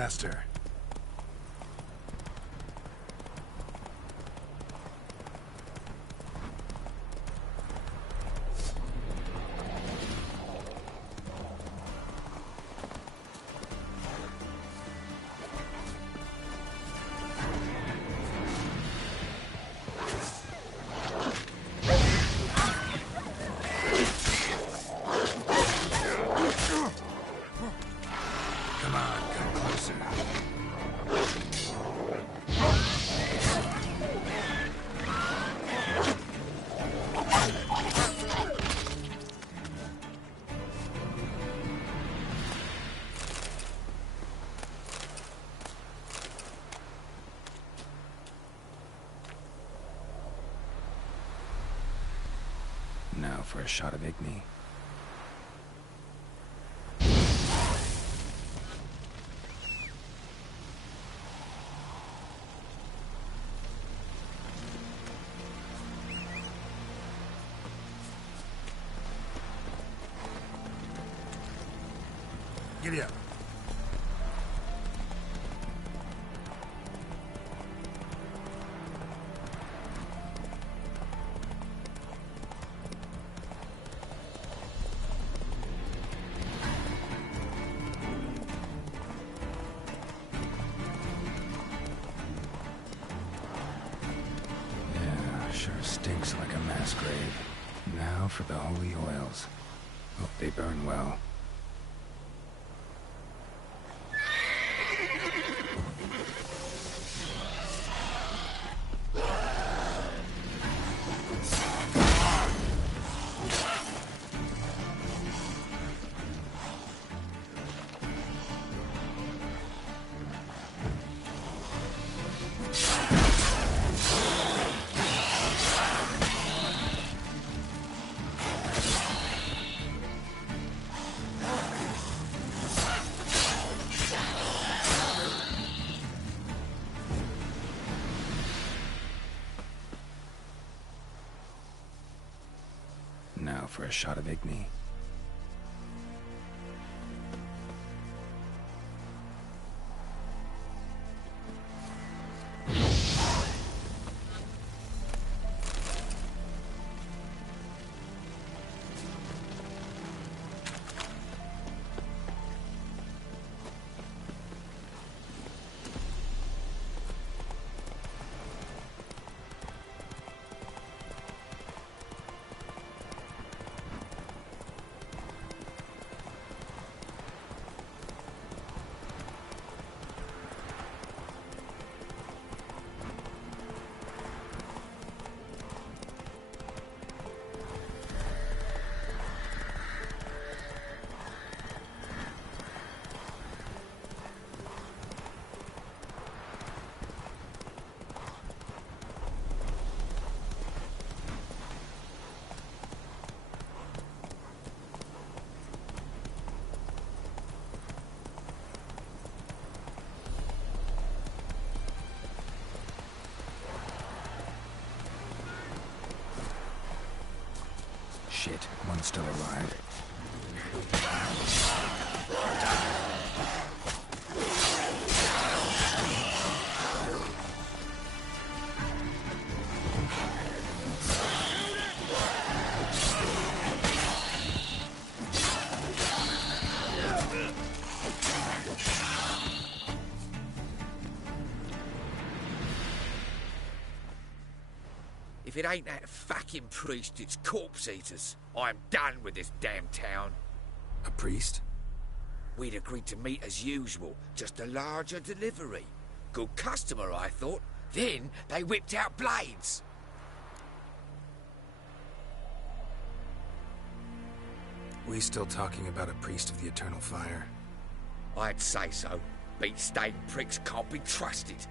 faster. Come on, come closer. Now for a shot of Igni. Giddy up. Yeah, sure stinks like a mass grave. Now for the holy oils. Hope they burn well. Now for a shot of Igni. Shit, one's still alive. If it ain't that fucking priest, it's corpse eaters. I'm done with this damn town. A priest? We'd agreed to meet as usual, just a larger delivery. Good customer, I thought. Then they whipped out blades. We still talking about a priest of the eternal fire? I'd say so. Beat-stained pricks can't be trusted.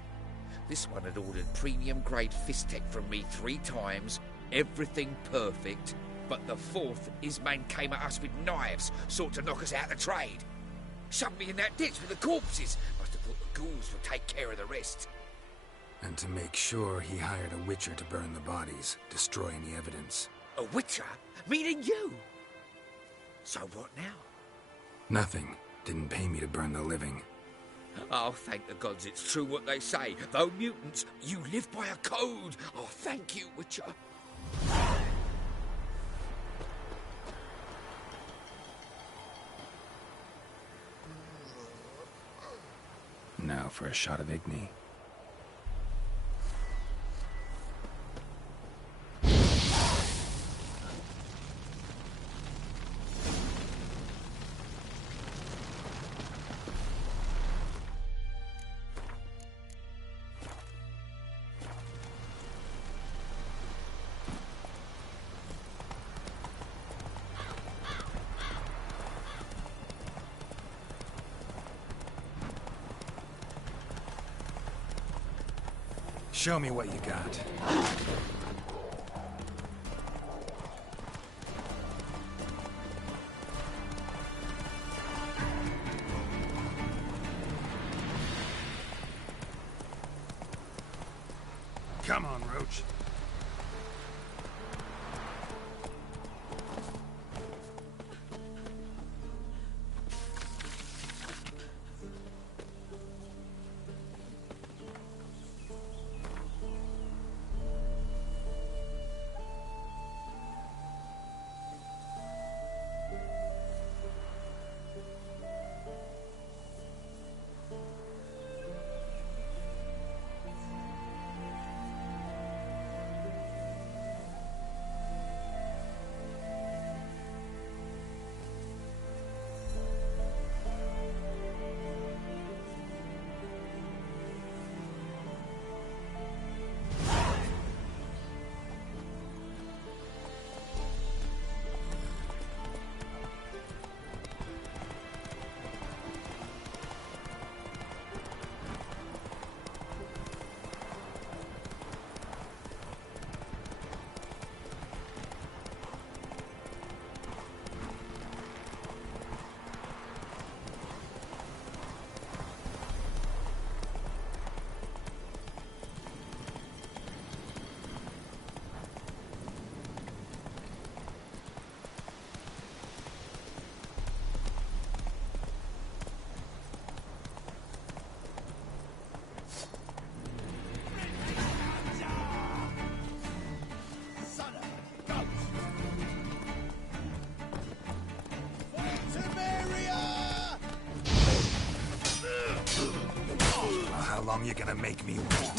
This one had ordered premium-grade fist-tech from me 3 times, everything perfect, but the 4th, his man came at us with knives, sought to knock us out of the trade. Shoved me in that ditch with the corpses. Must have thought the ghouls would take care of the rest. And to make sure, he hired a Witcher to burn the bodies, destroy any evidence. A Witcher? Meaning you? So what now? Nothing. Didn't pay me to burn the living. Oh, thank the gods it's true what they say. Though mutants, you live by a code. Oh, thank you, Witcher. Now for a shot of Igni. Show me what you got. Come on, Roach. How long you gonna make me wait?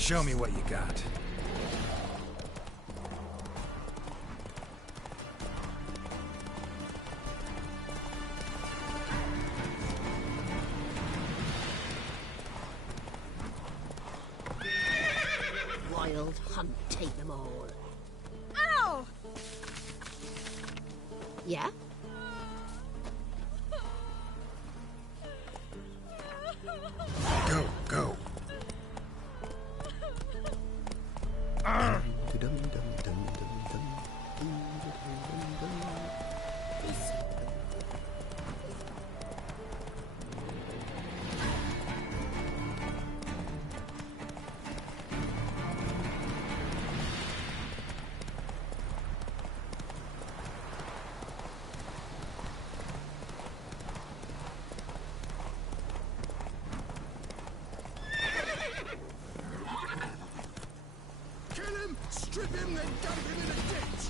Show me what you got. Wild hunt, take them all. Ow! Yeah? Go, go. Kill him, strip him, then dump him in a ditch!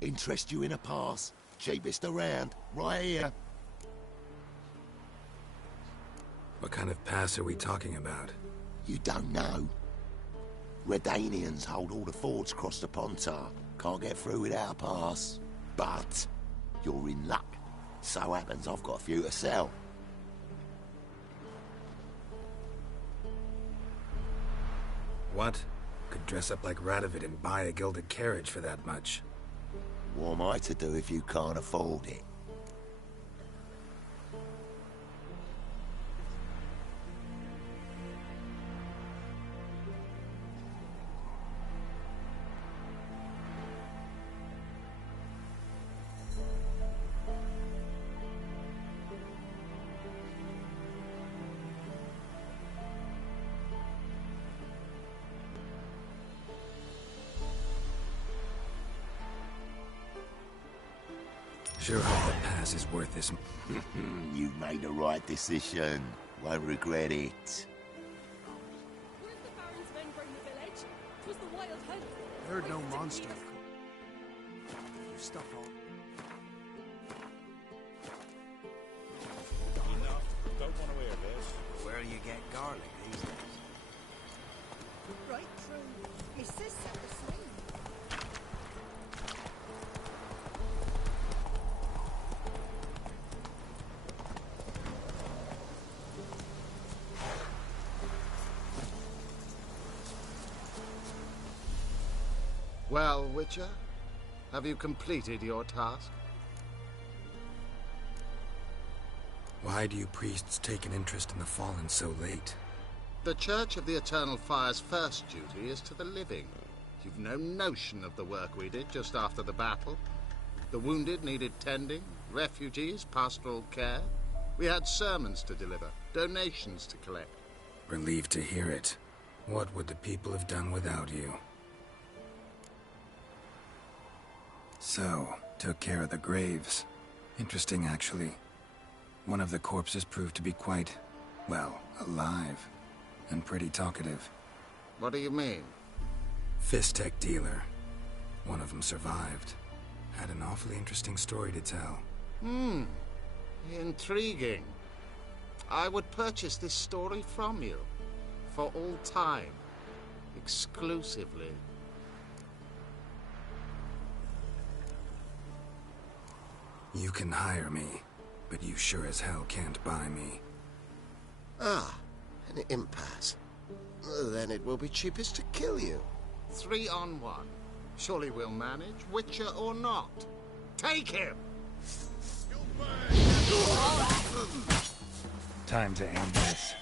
Interest you in a pass? Cheapest around, right here. What kind of pass are we talking about? You don't know. Redanians hold all the fords across the Pontar. Can't get through without a pass. But you're in luck. So happens I've got a few to sell. What? Could dress up like Radovid and buy a gilded carriage for that much. What am I to do if you can't afford it? Sure hope the pass is worth this. You've made the right decision. Won't regret it. One of the Baron's men bring the village. 'Twas the wild hunt. Heard no Wait to monster. hear. You stuff on. Don't want to hear this. Where do you get garlic these days? Right through. Me sis set the swing. Well, Witcher, have you completed your task? Why do you priests take an interest in the fallen so late? The Church of the Eternal Fire's first duty is to the living. You've no notion of the work we did just after the battle. The wounded needed tending, refugees, pastoral care. We had sermons to deliver, donations to collect. Relieved to hear it. What would the people have done without you? So, took care of the graves. Interesting, actually. One of the corpses proved to be quite, well, alive. And pretty talkative. What do you mean? Fist tech dealer. One of them survived. Had an awfully interesting story to tell. Intriguing. I would purchase this story from you. For all time. Exclusively. You can hire me, but you sure as hell can't buy me. Ah, an impasse. Then it will be cheapest to kill you. 3 on 1. Surely we'll manage, Witcher or not. Take him! Time to end this.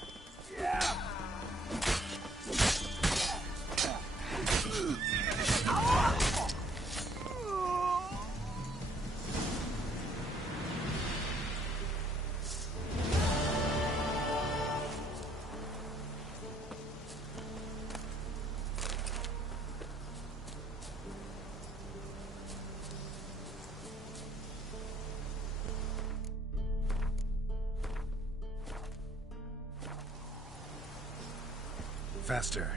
Faster.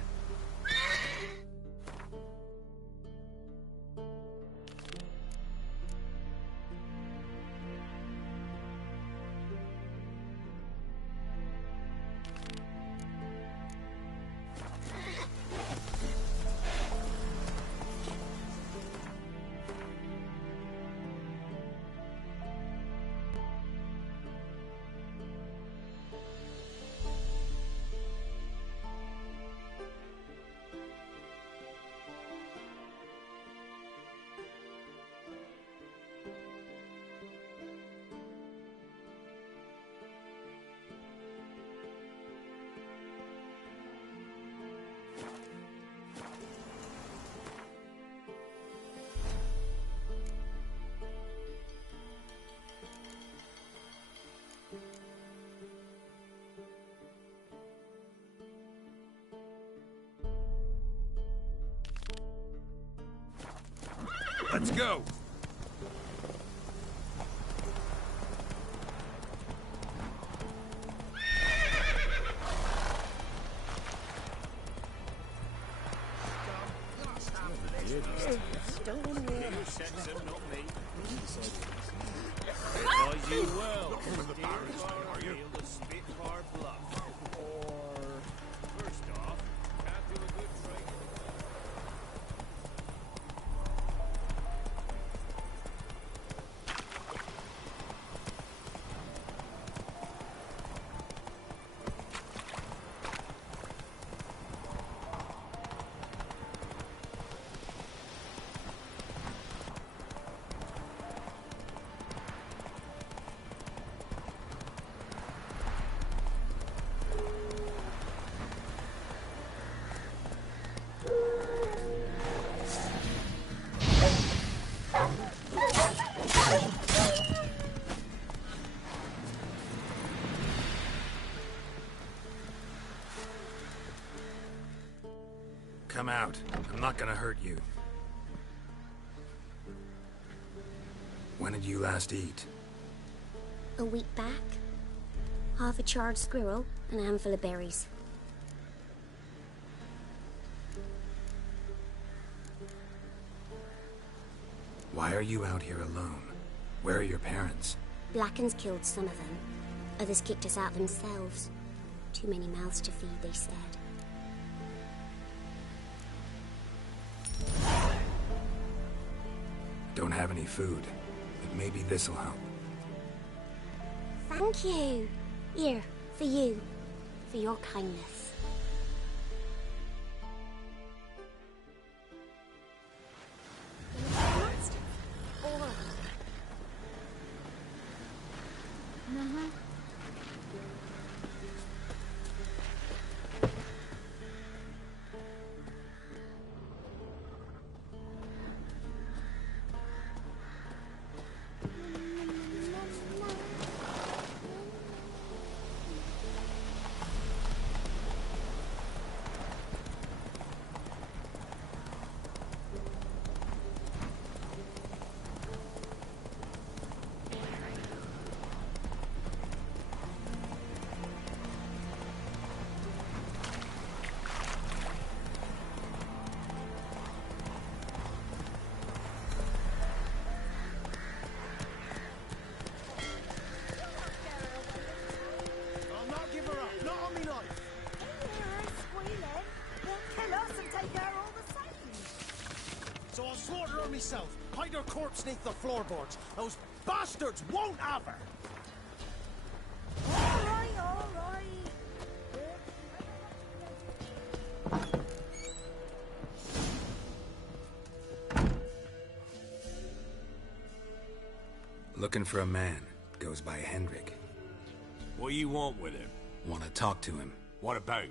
Let's go! Advise you well. Looking for the Baron's men, are you? The Spitfire bluff. Or first off, can't do a good trade. Come out. I'm not gonna hurt you. When did you last eat? A week back. Half a charred squirrel and a handful of berries. Why are you out here alone? Where are your parents? Blackens killed some of them. Others kicked us out themselves. Too many mouths to feed, they said. Don't have any food, but maybe this'll help. Thank you. Here, for you. For your kindness. So I'll slaughter her myself, hide her corpse neath the floorboards. Those bastards won't have her! All right. Looking for a man. Goes by Hendrik. What do you want with him? Want to talk to him. What about?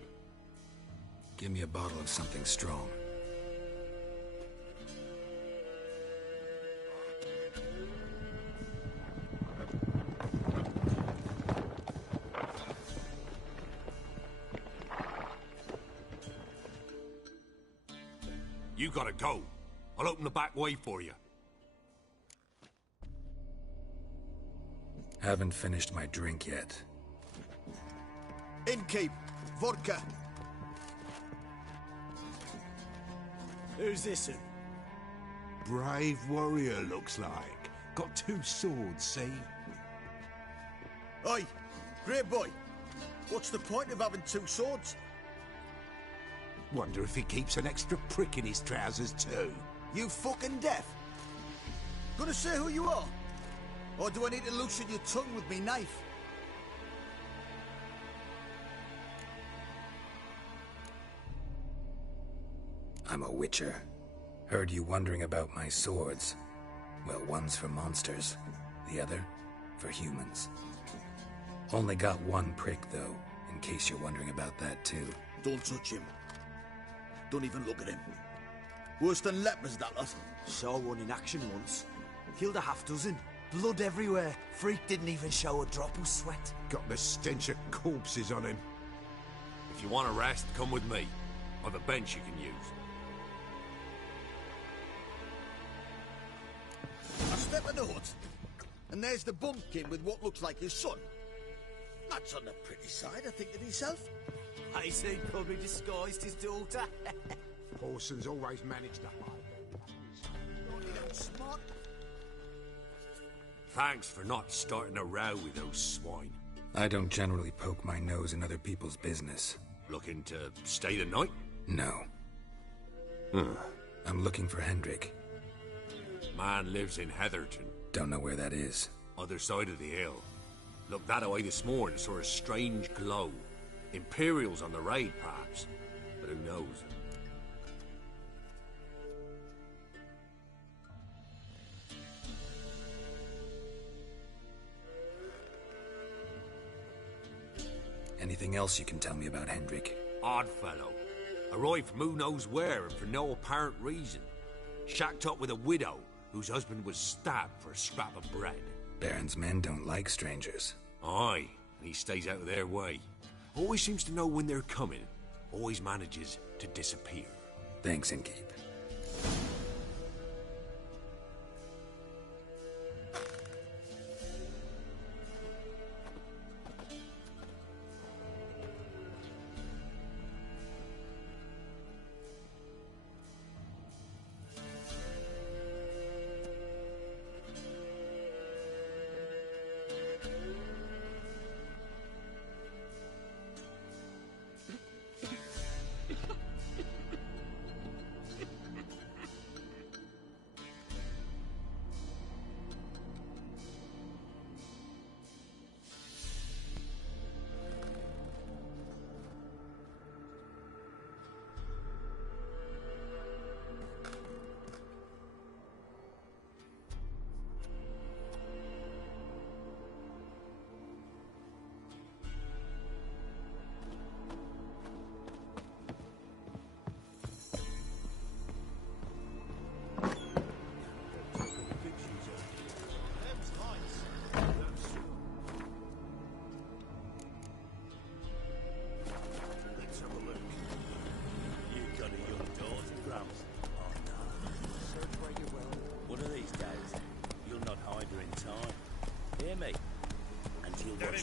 Give me a bottle of something strong. You gotta go. I'll open the back way for you. Haven't finished my drink yet. Innkeep, vodka. Who's this'n? Brave warrior, looks like. Got 2 swords, see? Oi, great boy. What's the point of having 2 swords? Wonder if he keeps an extra prick in his trousers too. You fucking deaf? Gonna say who you are? Or do I need to loosen your tongue with me knife? I'm a witcher. Heard you wondering about my swords. Well, one's for monsters, the other for humans. Only got 1 prick, though, in case you're wondering about that, too. Don't touch him. Don't even look at him. Worse than lepers, that lot. Saw one in action once. Killed a half-dozen. Blood everywhere. Freak didn't even show a drop of sweat. Got the stench of corpses on him. If you want a rest, come with me. I've a bench you can use. I step in the hut, and there's the bumpkin with what looks like his son. That's on the pretty side, I think to himself. I say probably disguised his daughter. Parsons always managed to hide. Smart. Thanks for not starting a row with those swine. I don't generally poke my nose in other people's business. Looking to stay the night? No. I'm looking for Hendrik. Man lives in Heatherton. Don't know where that is. Other side of the hill. Looked that away this morning, saw a strange glow. Imperials on the raid, perhaps. But who knows? Anything else you can tell me about Hendrik? Odd fellow. Arrived from who knows where and for no apparent reason. Shacked up with a widow whose husband was stabbed for a scrap of bread. Baron's men don't like strangers. Aye, and he stays out of their way. Always seems to know when they're coming. Always manages to disappear. Thanks, Innkeep.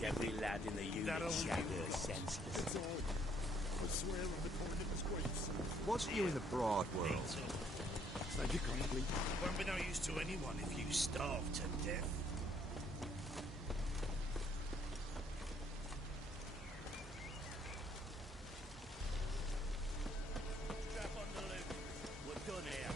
Every lad in the unit shagger senseless. I swear I'm the corner of grapes. Wasn't you in the broad world? So you can't bleed. Won't be no use to anyone if you starve to death. Strap on the loop. We're done here.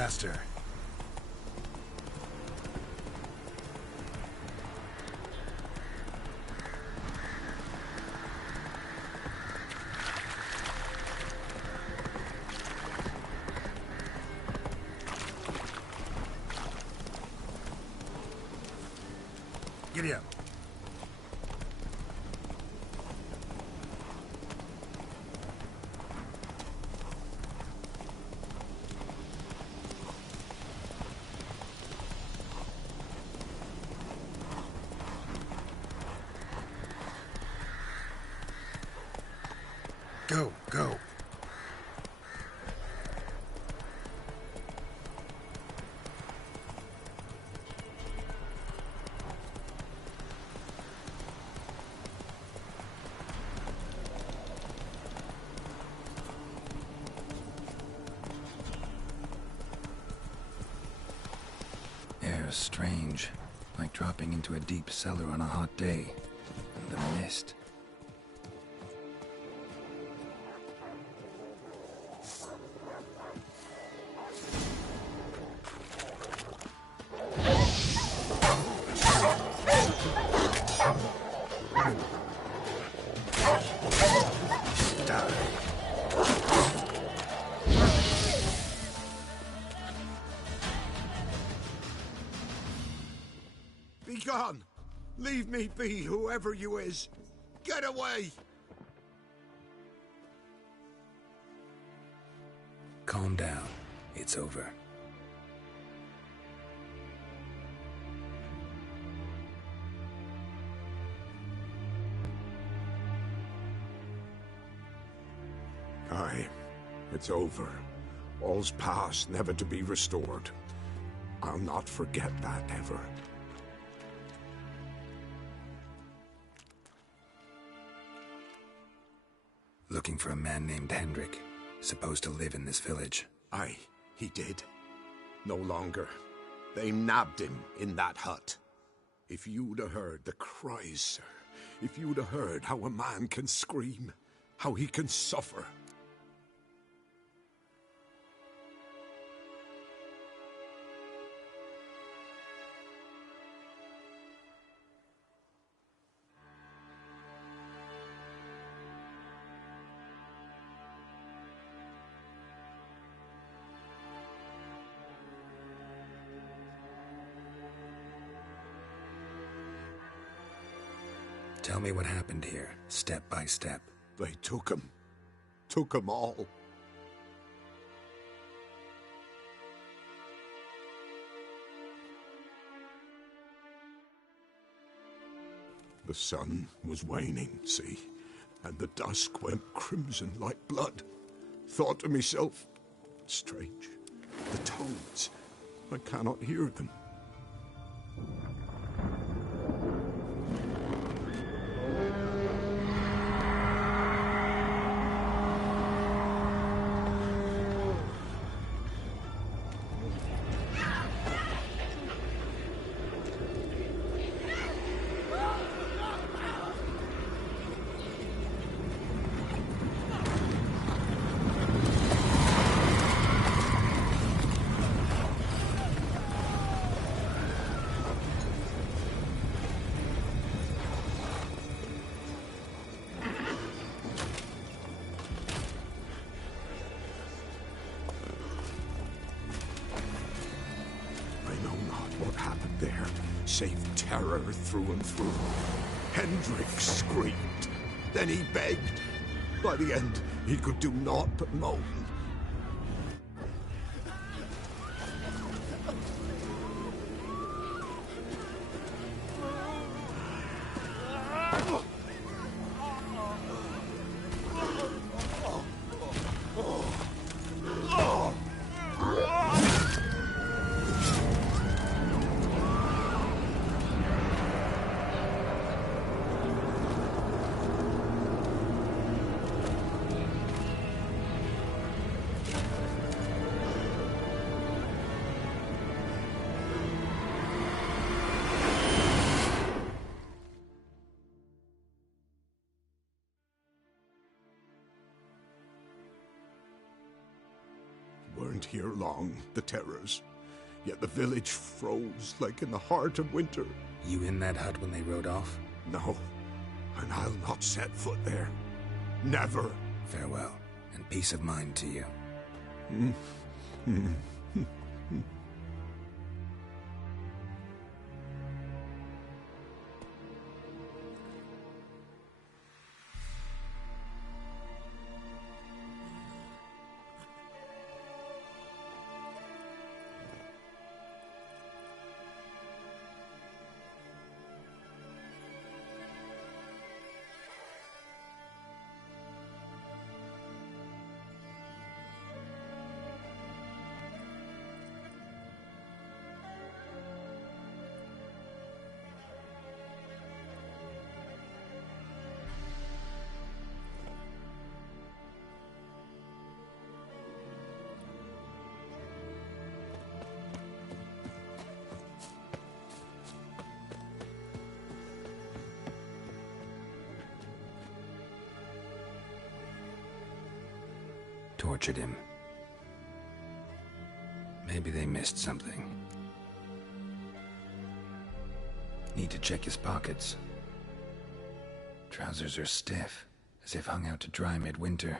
faster. Giddy up. Go, go. Air's strange, like dropping into a deep cellar on a hot day. And the mist. Be gone! Leave me be, whoever you is! Get away! Calm down. It's over. Aye, it's over. All's past, never to be restored. I'll not forget that ever. Looking for a man named Hendrik, supposed to live in this village. Aye, he did. No longer. They nabbed him in that hut. If you'd have heard the cries, sir. If you'd have heard how a man can scream, how he can suffer. Tell me what happened here, step by step. They took him. Took him all. The sun was waning, see, and the dusk went crimson like blood. Thought to myself, strange, the toads, I cannot hear them. Save terror through and through. Hendrik screamed. Then he begged. By the end, he could do naught but moan. wasn't here long, the terrors. Yet the village froze like in the heart of winter. You in that hut when they rode off? No, and I'll not set foot there. Never. Farewell, and peace of mind to you. Tortured him. Maybe they missed something. Need to check his pockets. Trousers are stiff, as if hung out to dry midwinter.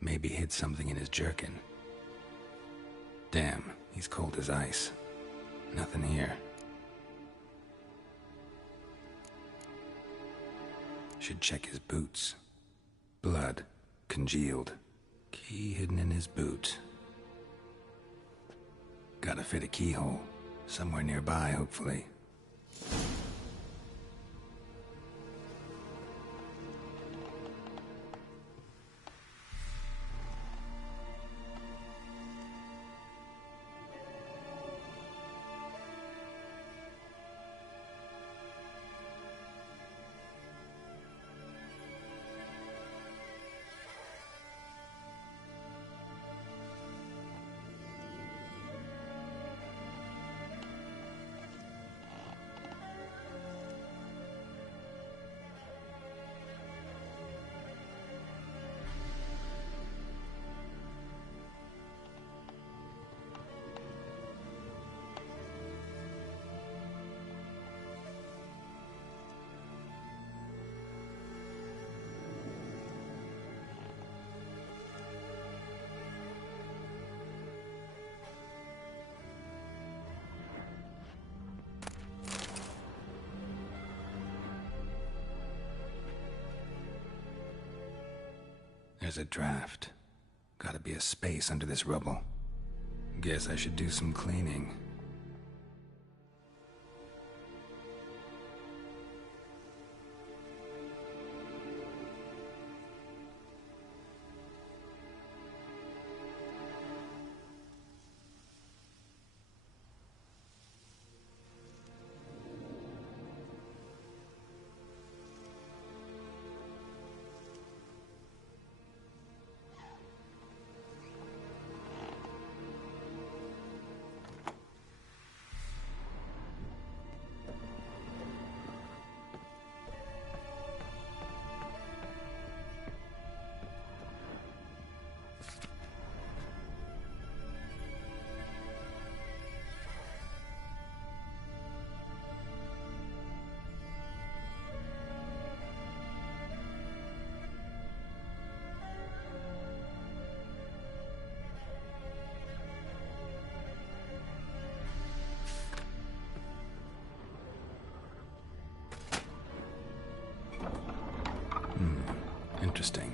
Maybe hid something in his jerkin. Damn, he's cold as ice. Nothing here. Should check his boots. Blood, congealed. Key hidden in his boot. Gotta fit a keyhole. Somewhere nearby, hopefully. There's a draft. Gotta be a space under this rubble. Guess I should do some cleaning. Interesting.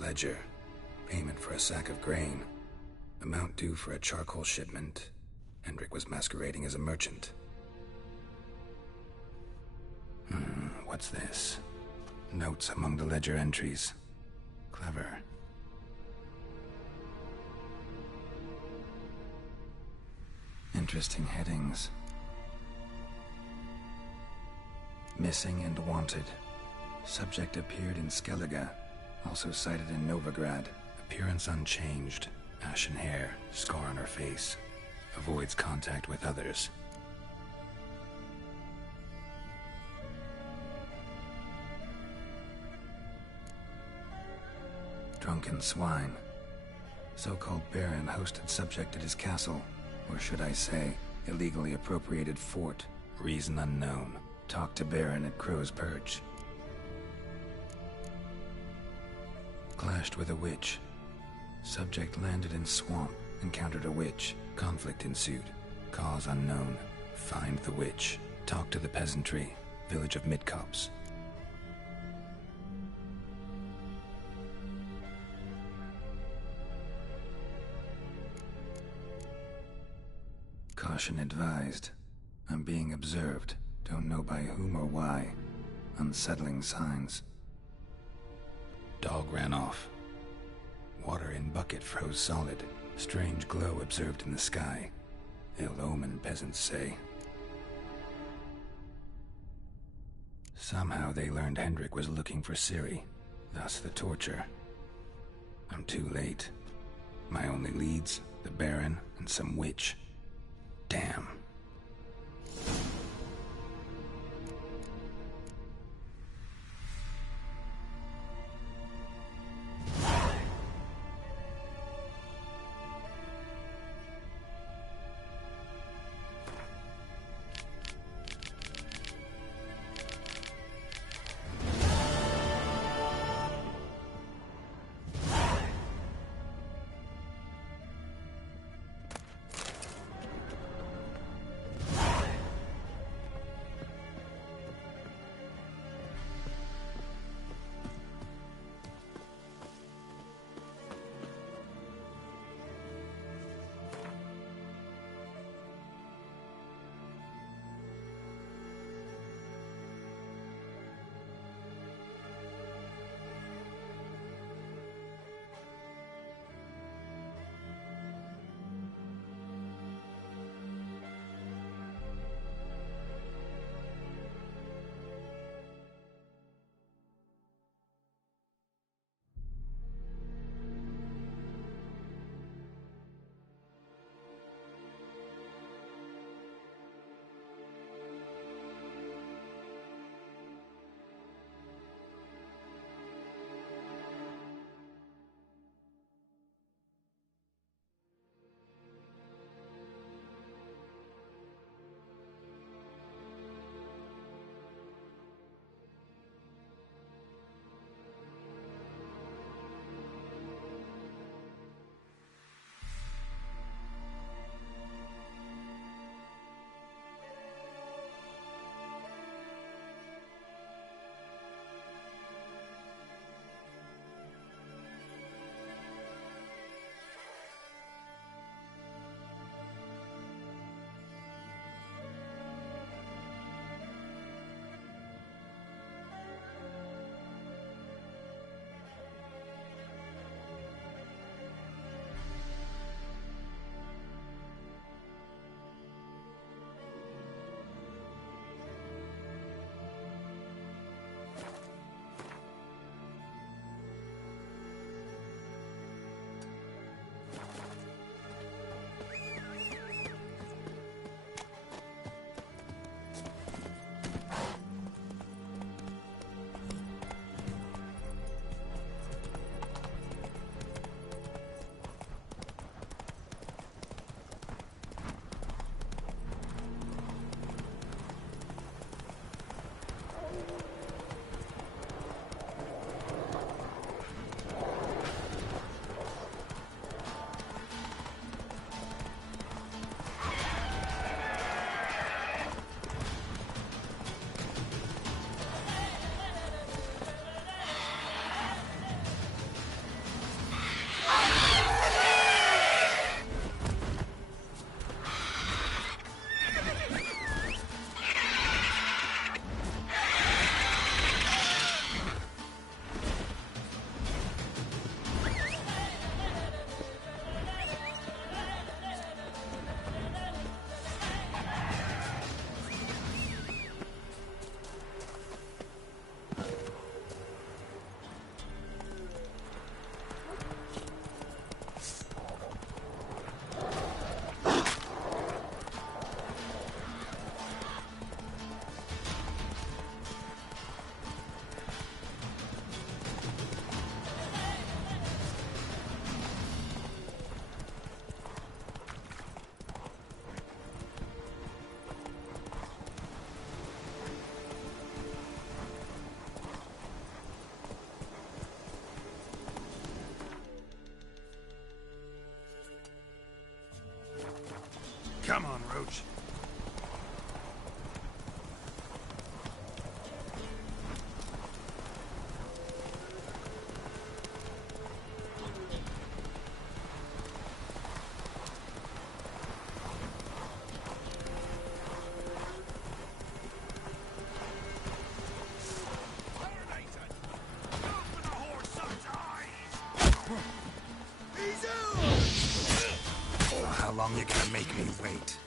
Ledger. Payment for a sack of grain. Amount due for a charcoal shipment. Hendrik was masquerading as a merchant. what's this? Notes among the ledger entries. Clever. Interesting headings. Missing and wanted. Subject appeared in Skellige. Also cited in Novigrad. Appearance unchanged. Ashen hair. Scar on her face. Avoids contact with others. Drunken swine. So-called Baron hosted subject at his castle. Or should I say, illegally appropriated fort. Reason unknown. Talk to Baron at Crow's Perch. Clashed with a witch. Subject landed in swamp. Encountered a witch. Conflict ensued. Cause unknown. Find the witch. Talk to the peasantry. Village of Midcopse. Caution advised. I'm being observed. Don't know by whom or why. Unsettling signs. Dog ran off. Water in bucket froze solid. Strange glow observed in the sky. Ill omen, peasants say. Somehow they learned Hendrik was looking for Ciri. Thus the torture. I'm too late. My only leads, the Baron and some witch. Damn. Ouch. How long you gonna make me wait?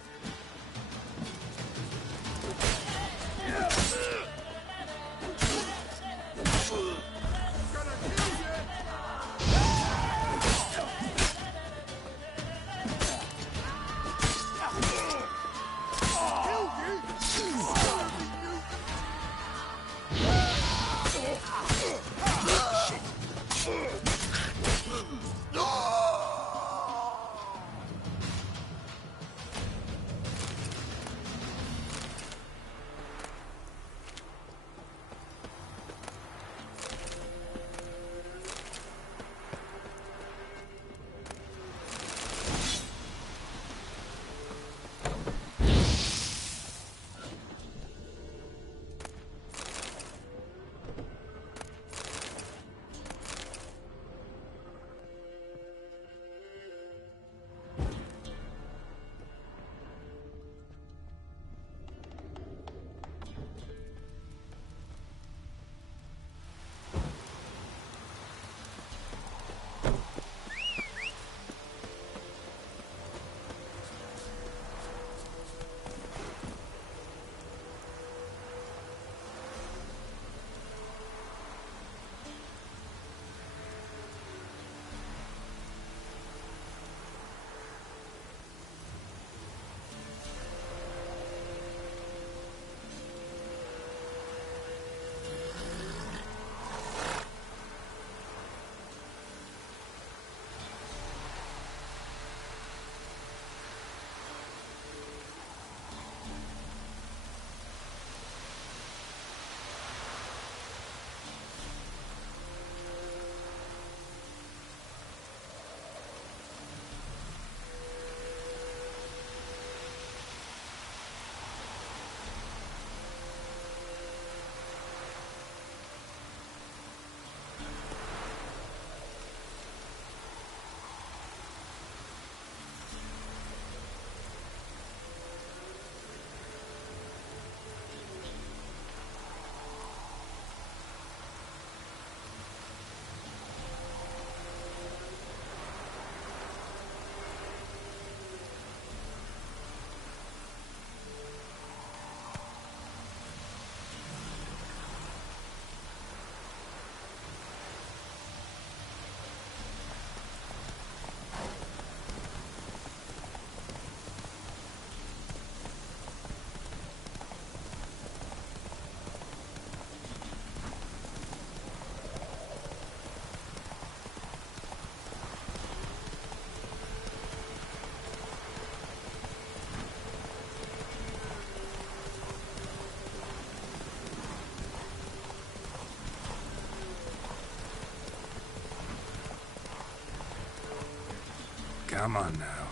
Come on now.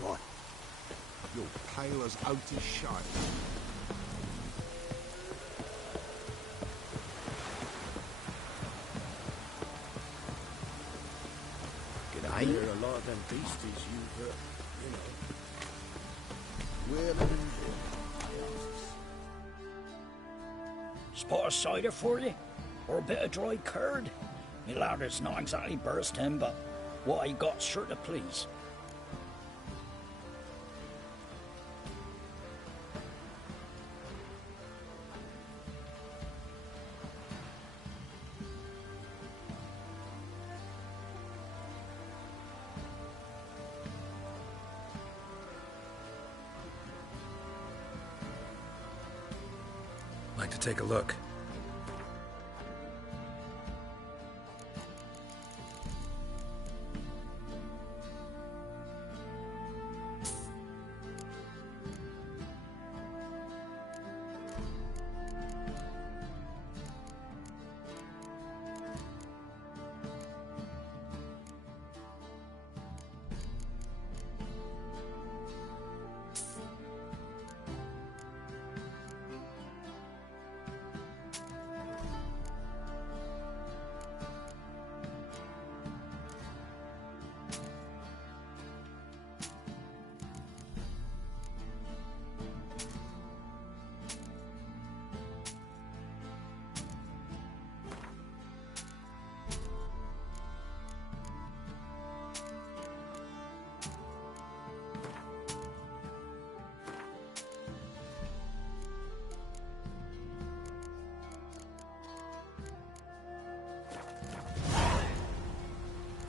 What? You're pale as Otis shite. I hear a lot of them beasties you've, wheeling and Spot of cider for you? Or a bit of dry curd? Me ladder's not exactly bursting, but what I got's sure to please. Like to take a look.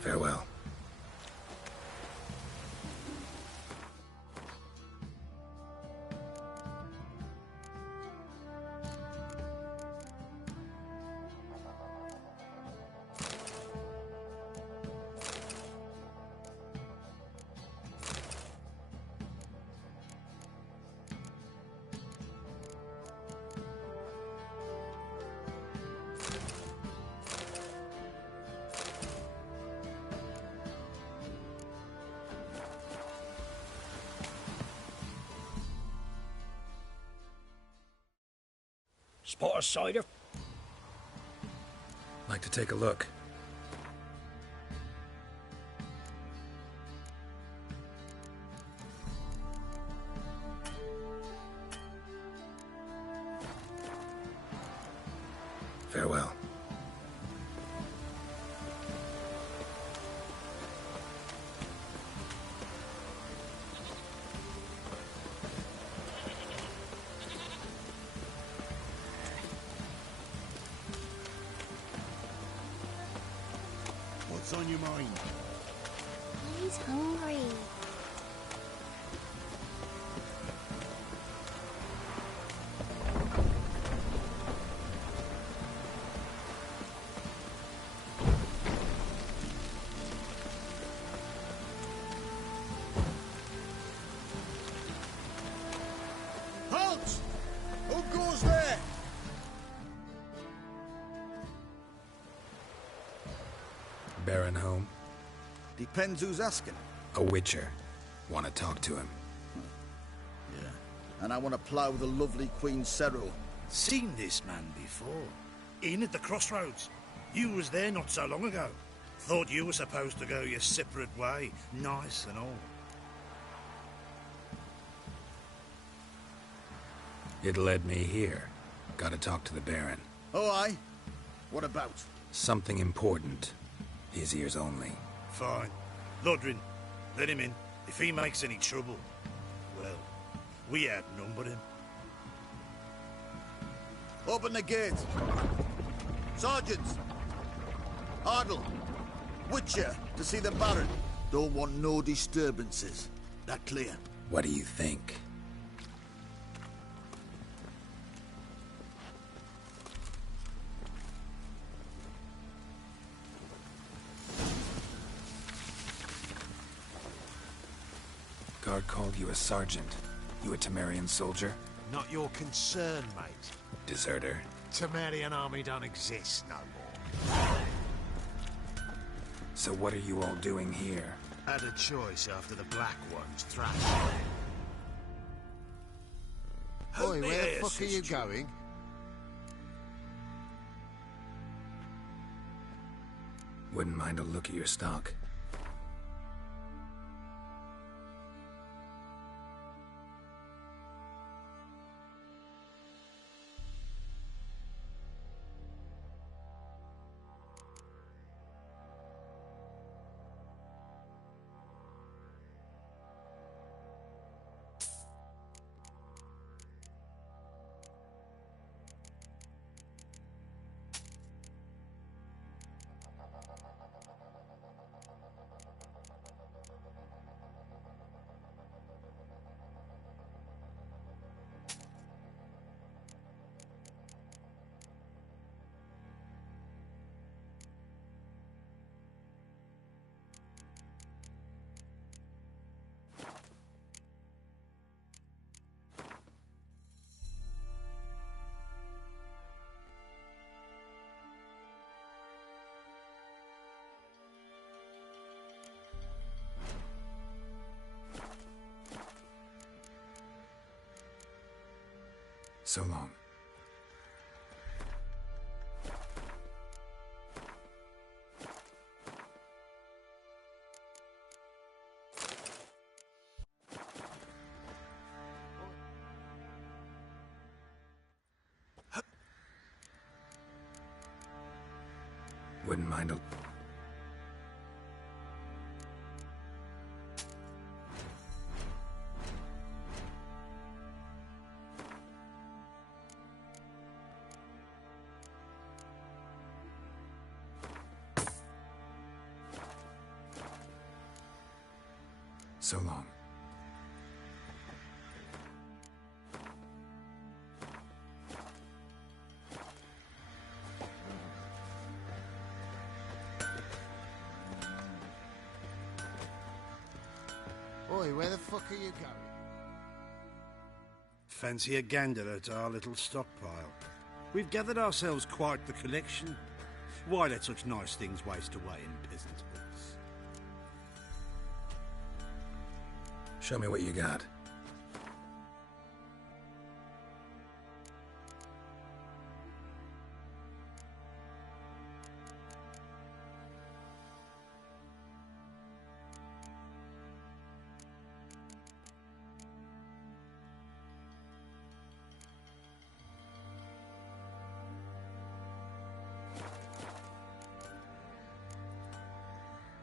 Farewell. Spot a cider? Like to take a look. Farewell. What's on your mind? He's hungry. Halt! Who goes there? Baron home? Depends who's asking. A Witcher. Want to talk to him. Yeah. And I want to plough the lovely Queen Cero. Seen this man before. In at the crossroads. You was there not so long ago. Thought you were supposed to go your separate way. Nice and all. It led me here. Gotta talk to the Baron. Oh, aye? What about? Something important. His ears only. Fine. Lodrin, let him in. If he makes any trouble, well, we outnumber him. Open the gate. Sergeants! Ardle! Witcher, to see the Baron. Don't want no disturbances. That clear? What do you think? Guard called you a sergeant. You a Temerian soldier? Not your concern, mate. Deserter? Temerian army don't exist no more. So what are you all doing here? Had a choice after the Black Ones thrashed. Oi, where the fuck are you going? Wouldn't mind a look at your stock. So long. Wouldn't mind a... So long. Oi, where the fuck are you going? Fancy a gander at our little stockpile. We've gathered ourselves quite the collection. Why let such nice things waste away in peasant huts? Show me what you got.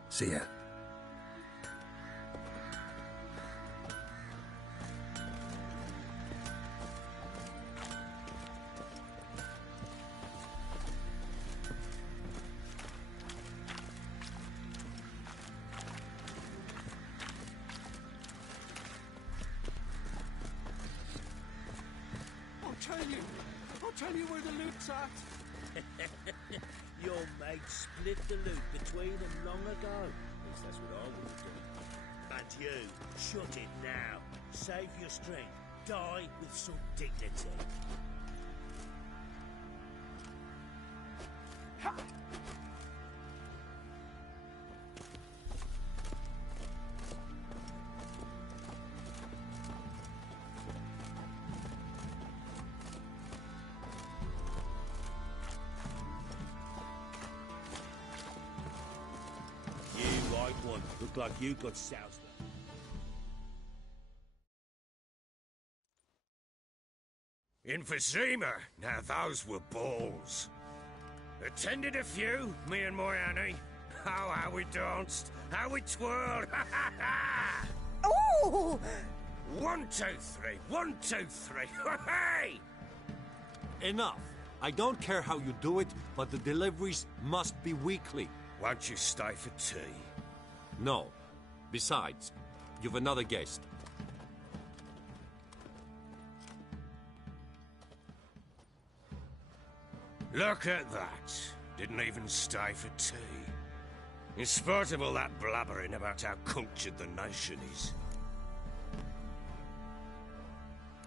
See ya. I'll tell you where the loot's at. Your mate split the loot between them long ago. At least that's what I would have done. And you, shut it now. Save your strength. Die with some dignity. Ha! One. Look like you got soused. Emphysema. Now those were balls. Attended a few, me and my Annie. Oh, how we danced, how we twirled. Ooh! 1, 2, 3. 1, 2, 3. Hey! Enough. I don't care how you do it, but the deliveries must be weekly. Won't you stay for tea? No. Besides, you've another guest. Look at that. Didn't even stay for tea. In spite of all that blabbering about how cultured the nation is.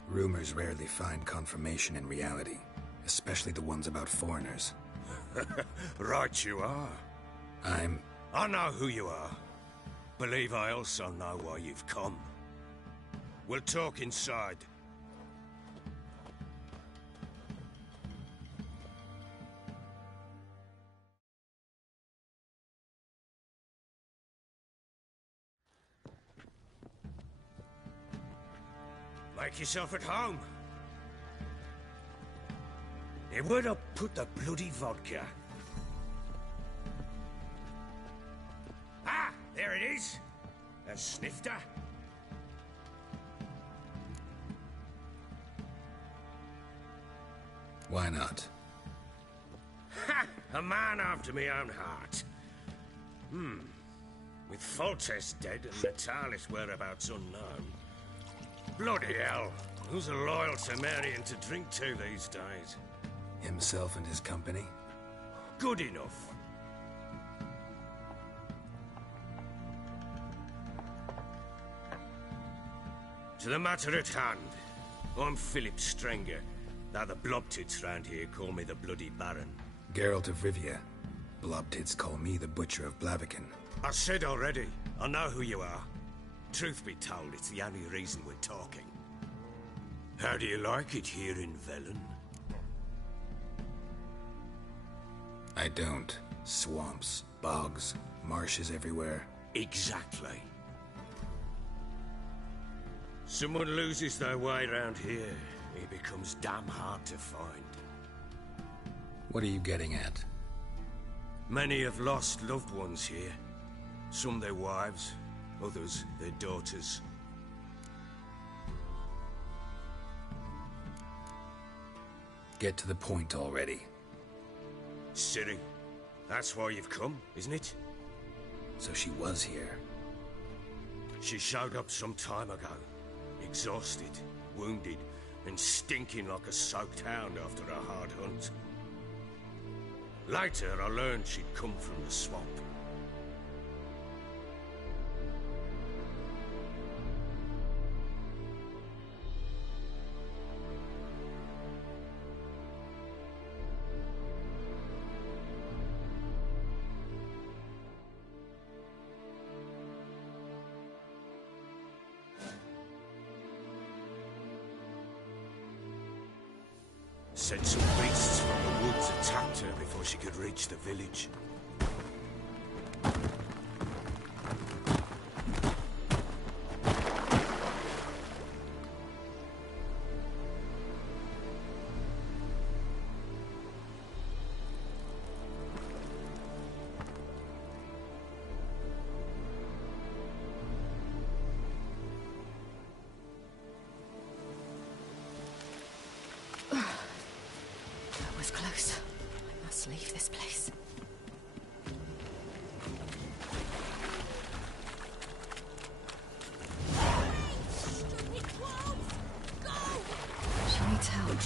Rumors rarely find confirmation in reality, especially the ones about foreigners. Right you are. I know who you are. Believe I also know why you've come. We'll talk inside. Make yourself at home. Here, where'd I put the bloody vodka? Ah, there it is. A snifter. Why not? Ha! A man after my own heart. With Foltest dead and Natalis' whereabouts unknown. Bloody hell. Who's loyal to marrying to drink to these days? Himself and his company? Good enough. To the matter at hand. I'm Philip Strenger. Now the blobtits round here call me the Bloody Baron. Geralt of Rivia. Blobtits call me the Butcher of Blaviken. I said already, I know who you are. Truth be told, it's the only reason we're talking. How do you like it here in Velen? I don't. Swamps, bogs, marshes everywhere. Exactly. Someone loses their way around here, it becomes damn hard to find. What are you getting at? Many have lost loved ones here. Some their wives, others their daughters. Get to the point already. Ciri, that's why you've come, isn't it? So she was here. She showed up some time ago. Exhausted, wounded, and stinking like a soaked hound after a hard hunt. Later, I learned she'd come from the swamp. Said some beasts from the woods attacked her before she could reach the village. Close. I must leave this place. She needs help.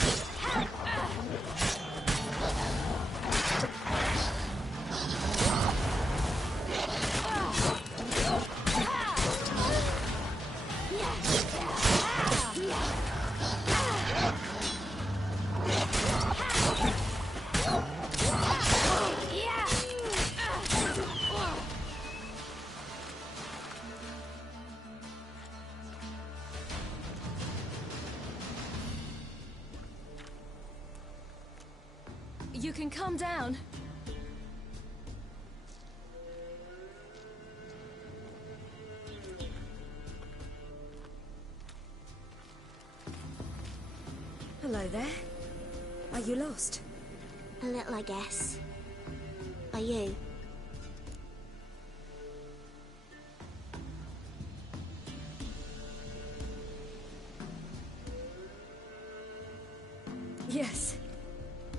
You can calm down. Hello there. Are you lost? A little, I guess. Are you? Yes.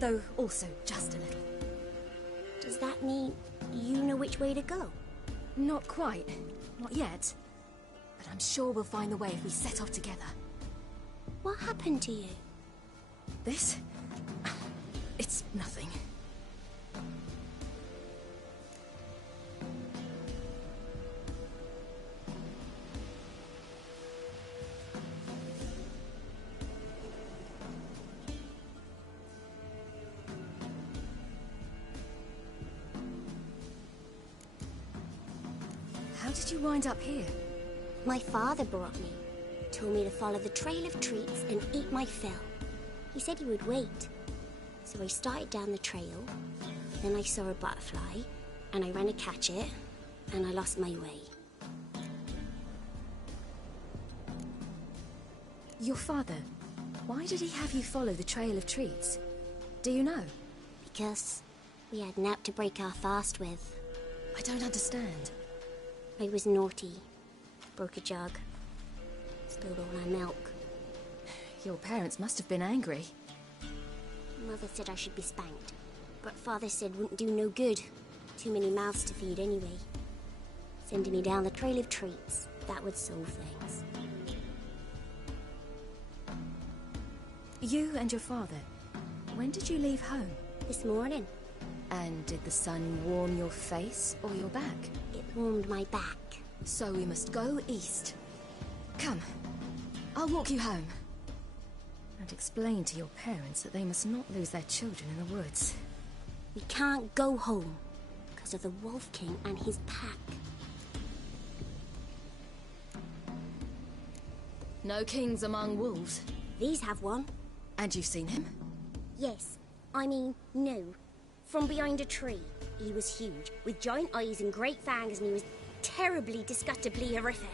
Though also just a little. Does that mean you know which way to go? Not quite. Not yet. But I'm sure we'll find the way if we set off together. What happened to you? This? It's nothing. How did you wind up here? My father brought me. Told me to follow the trail of treats and eat my fill. He said he would wait. So I started down the trail. Then I saw a butterfly, and I ran to catch it, and I lost my way. Your father, why did he have you follow the trail of treats? Do you know? Because we had naught to break our fast with. I don't understand. I was naughty. Broke a jug. Spilled all our milk. Your parents must have been angry. Mother said I should be spanked. But Father said wouldn't do no good. Too many mouths to feed anyway. Sending me down the trail of treats. That would solve things. You and your father, when did you leave home? This morning. And did the sun warm your face or your back? It warmed my back. So we must go east. Come, I'll walk you home. And explain to your parents that they must not lose their children in the woods. We can't go home because of the Wolf King and his pack. No kings among wolves. These have one. And you've seen him? Yes. I mean, no. From behind a tree. He was huge, with giant eyes and great fangs, and he was terribly, disgustingly horrific.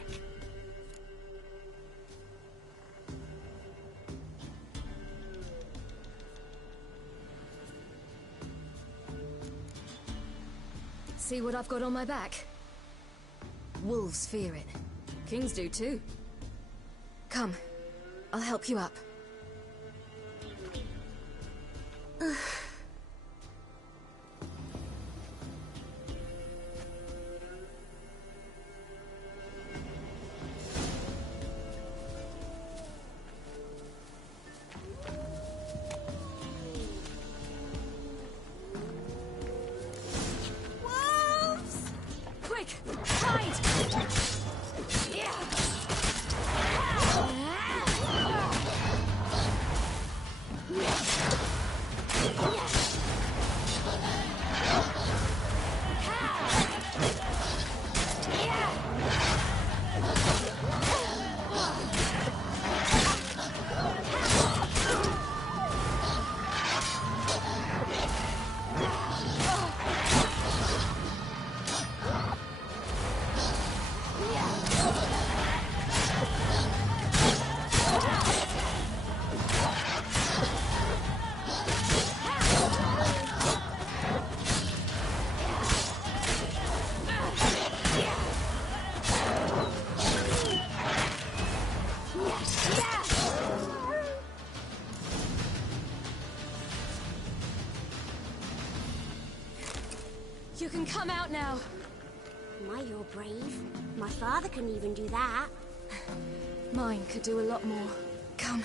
See what I've got on my back? Wolves fear it. Kings do too. Come, I'll help you up. side! You can come out now. My, you're brave. My father couldn't even do that. Mine could do a lot more. Come.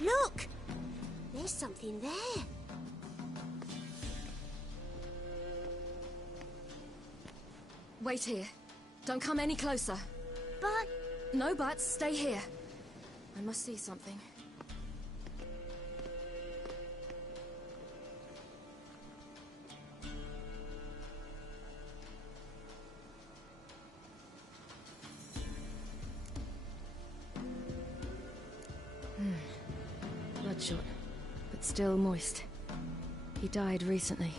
Look! There's something there. Wait here. Don't come any closer. But... No buts. Stay here. I must see something. Bloodshot, but still moist. He died recently.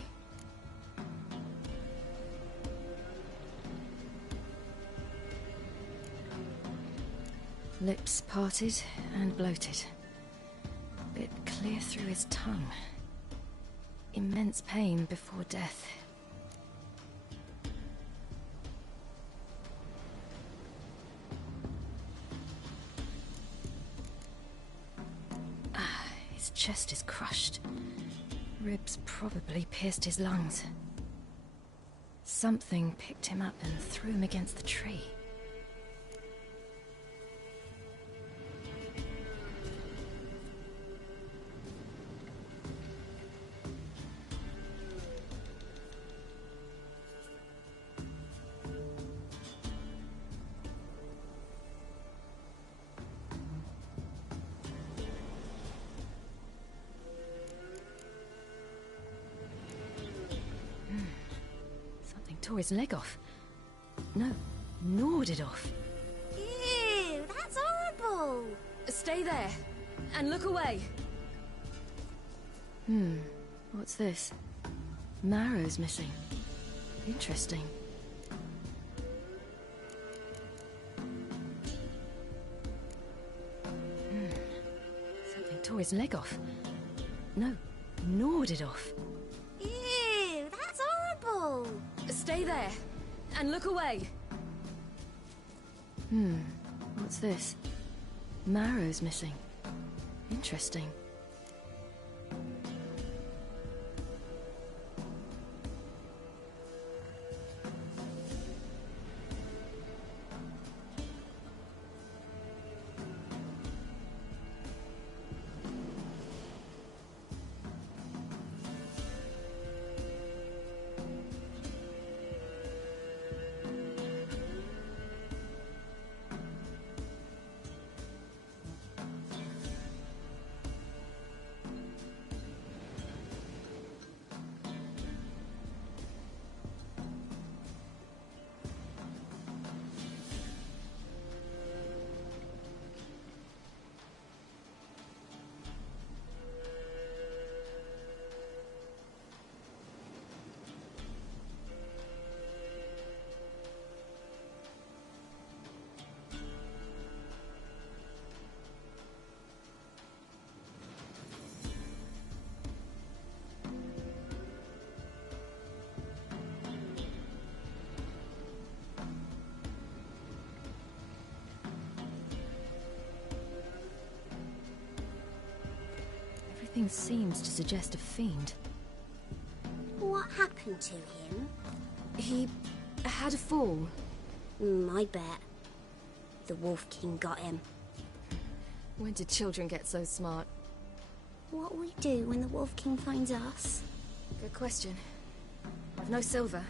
Lips parted and bloated. Bit clear through his tongue. Immense pain before death. His chest is crushed. Ribs probably pierced his lungs. Something picked him up and threw him against the tree. Tore his leg off. No, gnawed it off. Ew, that's horrible! Stay there, and look away. What's this? Marrow's missing. Interesting. Something tore his leg off. No, gnawed it off. Ew, that's horrible! Stay there, and look away. What's this? Marrow's missing. Interesting. Everything seems to suggest a fiend. What happened to him? He had a fall. I bet. The Wolf King got him. When did children get so smart? What will we do when the Wolf King finds us? Good question. I've no silver,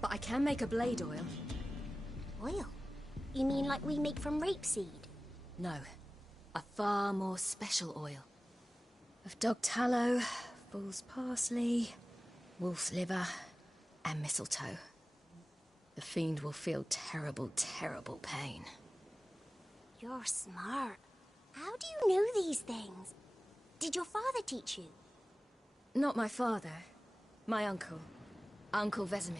but I can make a blade oil. Oil? You mean like we make from rapeseed? No, a far more special oil. Of dog tallow, fool's parsley, wolf's liver, and mistletoe. The fiend will feel terrible, terrible pain. You're smart. How do you know these things? Did your father teach you? Not my father. My uncle. Uncle Vesemir.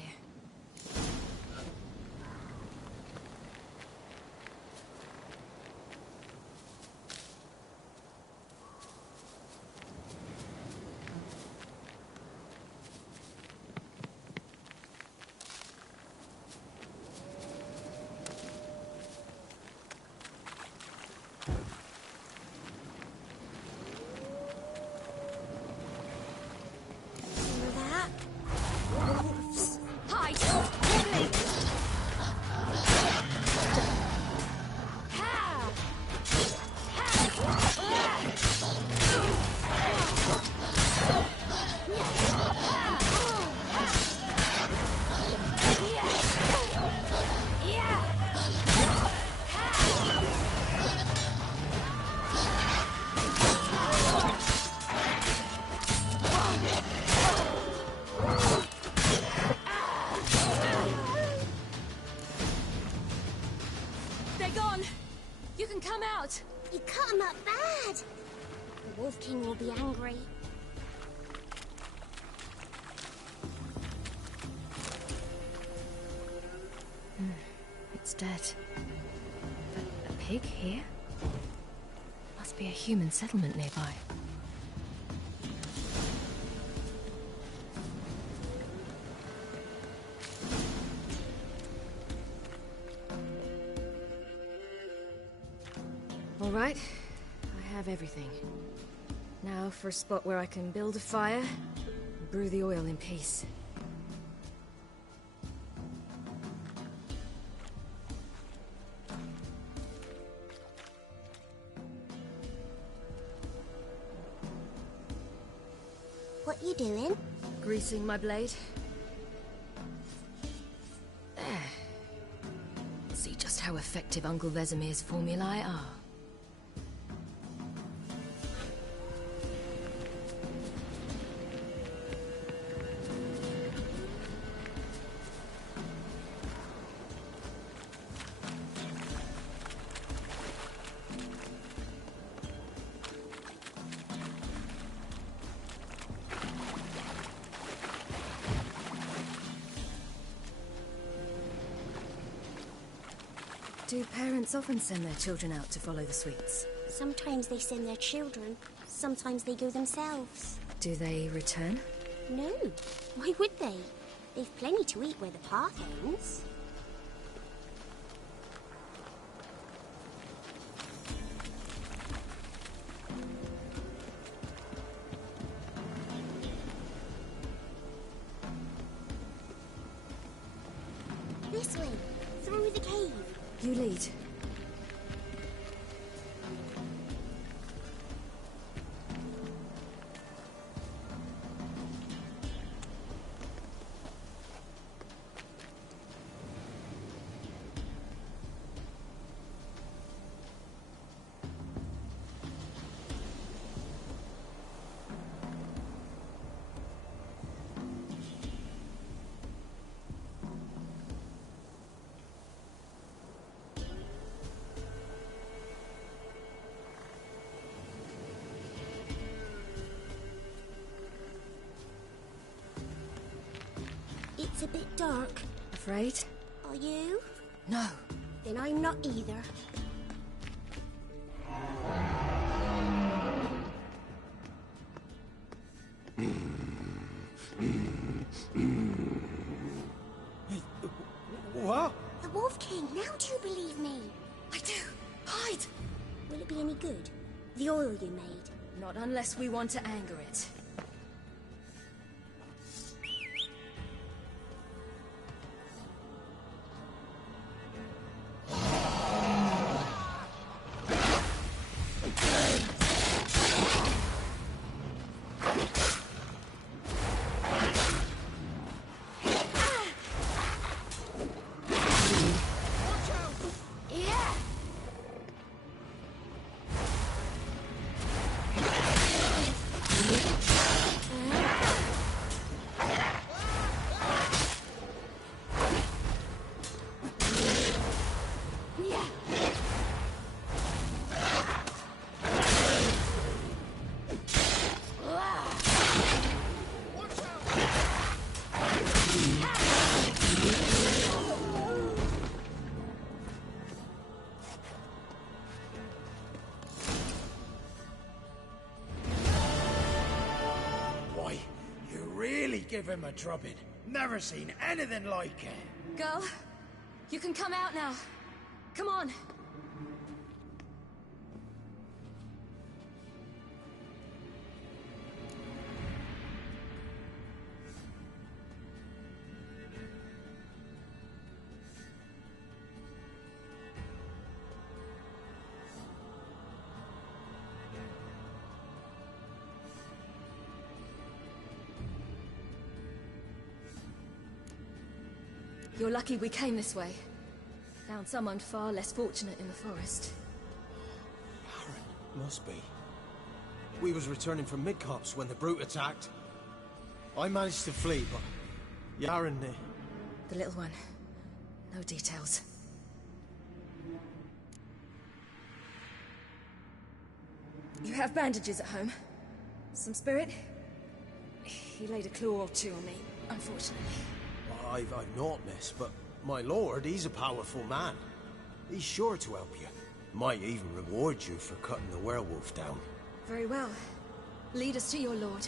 Wolves. Ha! You can come out! You cut him up bad! The Wolf King will be angry. It's dead. But a pig here? Must be a human settlement nearby. All right, I have everything. Now for a spot where I can build a fire and brew the oil in peace. What you doing? Greasing my blade. There. See just how effective Uncle Vesemir's formulae are. Do parents often send their children out to follow the sweets? Sometimes they send their children, sometimes they go themselves. Do they return? No, why would they? They've plenty to eat where the path ends. This way, through the cave. You lead. It's a bit dark. Afraid? Are you? No. Then I'm not either. What? The Wolf King, now do you believe me? I do. Hide! Will it be any good? The oil you made? Not unless we want to anger it. Give him a drubbing. Never seen anything like it. Girl, you can come out now. Come on. You're lucky we came this way. Found someone far less fortunate in the forest. Aaron, must be. We was returning from Midcops when the brute attacked. I managed to flee, but Yaren, the little one. No details. You have bandages at home? Some spirit? He laid a claw or two on me, unfortunately. I've naught, miss, but my lord, he's a powerful man. He's sure to help you. Might even reward you for cutting the werewolf down. Very well. Lead us to your lord.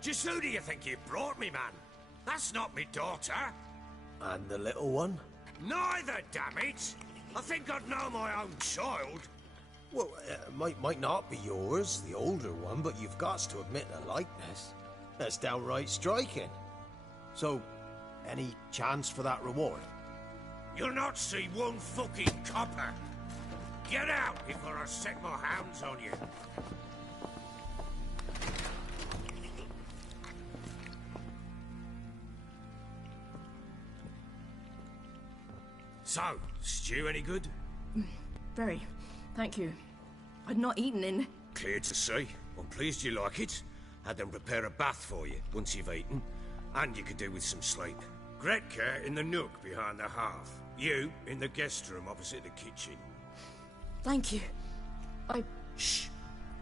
Just who do you think you brought me, man? That's not me daughter. And the little one? Neither, damn it! I think I'd know my own child. Well, might not be yours, the older one, but you've got to admit a likeness. That's downright striking. So, any chance for that reward? You'll not see one fucking copper. Get out before I set my hounds on you. So, stew any good? Very. Thank you. I'd not eaten in... Clear to see. I'm pleased you like it. Had them prepare a bath for you once you've eaten. And you could do with some sleep. Gretka in the nook behind the hearth. You in the guest room opposite the kitchen. Thank you. Shh.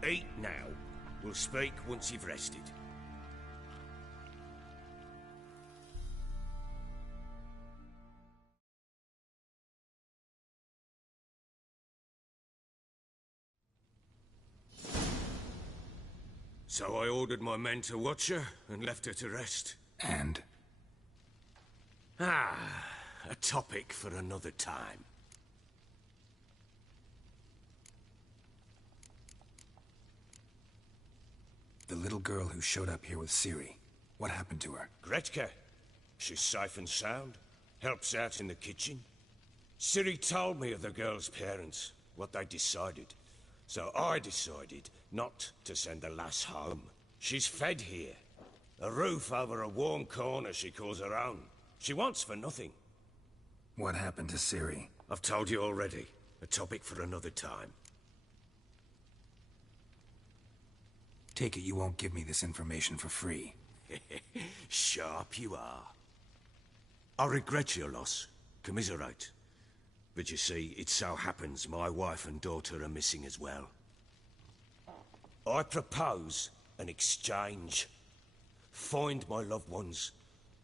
Eat now. We'll speak once you've rested. So I ordered my men to watch her and left her to rest. And? A topic for another time. The little girl who showed up here with Ciri. What happened to her? Gretka. She's safe and sound. Helps out in the kitchen. Ciri told me of the girl's parents, what they decided. So I decided not to send the lass home. She's fed here. A roof over a warm corner she calls her own. She wants for nothing. What happened to Ciri? I've told you already. A topic for another time. Take it you won't give me this information for free. Sharp you are. I regret your loss. Commiserate. But you see, it so happens my wife and daughter are missing as well. I propose an exchange. Find my loved ones,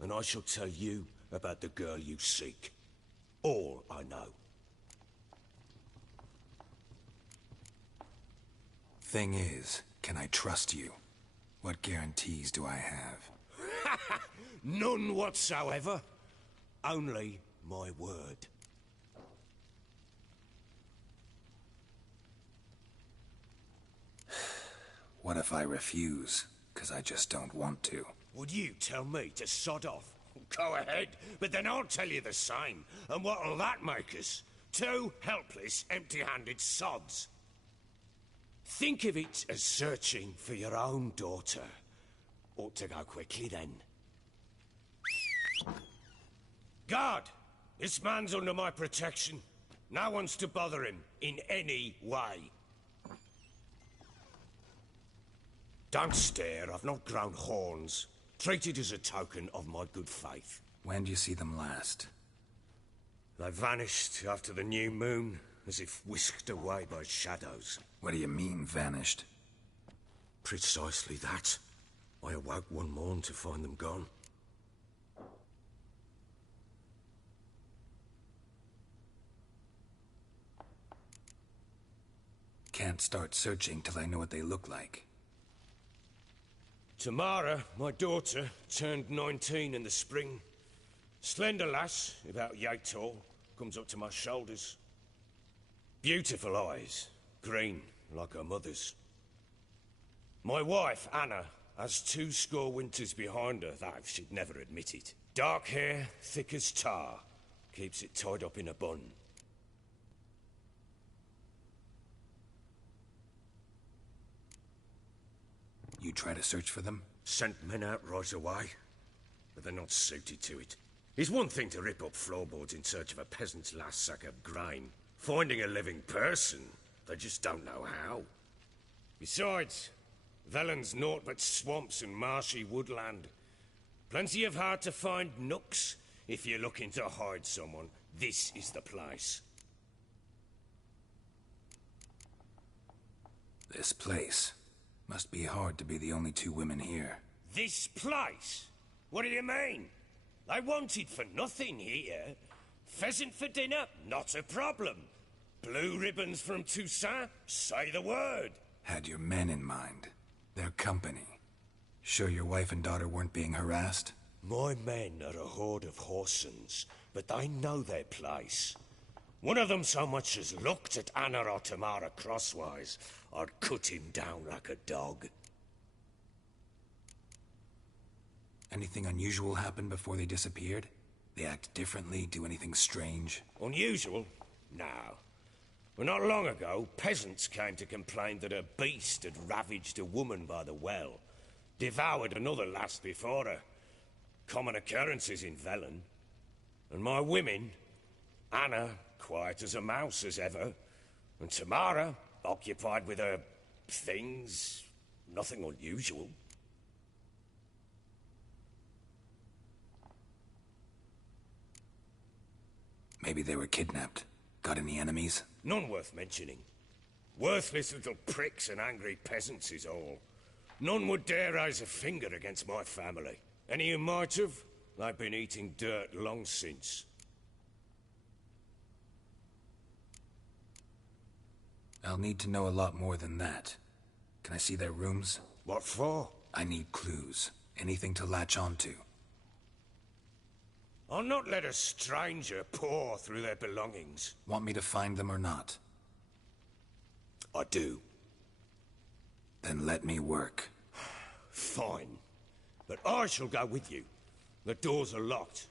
and I shall tell you about the girl you seek. All I know. Thing is, can I trust you? What guarantees do I have? None whatsoever. Only my word. What if I refuse? 'Cause I just don't want to. Would you tell me to sod off? Go ahead, but then I'll tell you the same. And what'll that make us? Two helpless, empty-handed sods. Think of it as searching for your own daughter. Ought to go quickly, then. Guard! This man's under my protection. No one's to bother him in any way. Don't stare, I've not grown horns. Treat it as a token of my good faith. When did you see them last? They vanished after the new moon, as if whisked away by shadows. What do you mean, vanished? Precisely that. I awoke one morn to find them gone. Can't start searching till I know what they look like. Tamara, my daughter, turned 19 in the spring. Slender lass, about yay tall, comes up to my shoulders. Beautiful eyes, green, like her mother's. My wife, Anna, has 20 winters behind her, that she'd never admit it. Dark hair, thick as tar, keeps it tied up in a bun. You try to search for them? Sent men out right away, but they're not suited to it. It's one thing to rip up floorboards in search of a peasant's last sack of grain. Finding a living person, they just don't know how. Besides, Velen's naught but swamps and marshy woodland. Plenty of hard-to-find nooks. If you're looking to hide someone, this is the place. This place. Must be hard to be the only 2 women here. This place? What do you mean? They wanted for nothing here. Pheasant for dinner? Not a problem. Blue ribbons from Toussaint? Say the word. Had your men in mind. Their company. Sure your wife and daughter weren't being harassed? My men are a horde of whoresons, but they know their place. One of them so much as looked at Anna or Tamara crosswise, I'd cut him down like a dog. Anything unusual happen before they disappeared? They act differently, do anything strange? Unusual? No. Well, not long ago, peasants came to complain that a beast had ravaged a woman by the well. Devoured another lass before her. Common occurrences in Velen. And my women, Anna, quiet as a mouse as ever, and Tamara, occupied with her things, nothing unusual. Maybe they were kidnapped. Got any enemies? None worth mentioning. Worthless little pricks and angry peasants is all. None would dare raise a finger against my family. Any who might have, they've been eating dirt long since. I'll need to know a lot more than that. Can I see their rooms? What for? I need clues. Anything to latch onto. I'll not let a stranger pore through their belongings. Want me to find them or not? I do. Then let me work. Fine. But I shall go with you. The doors are locked.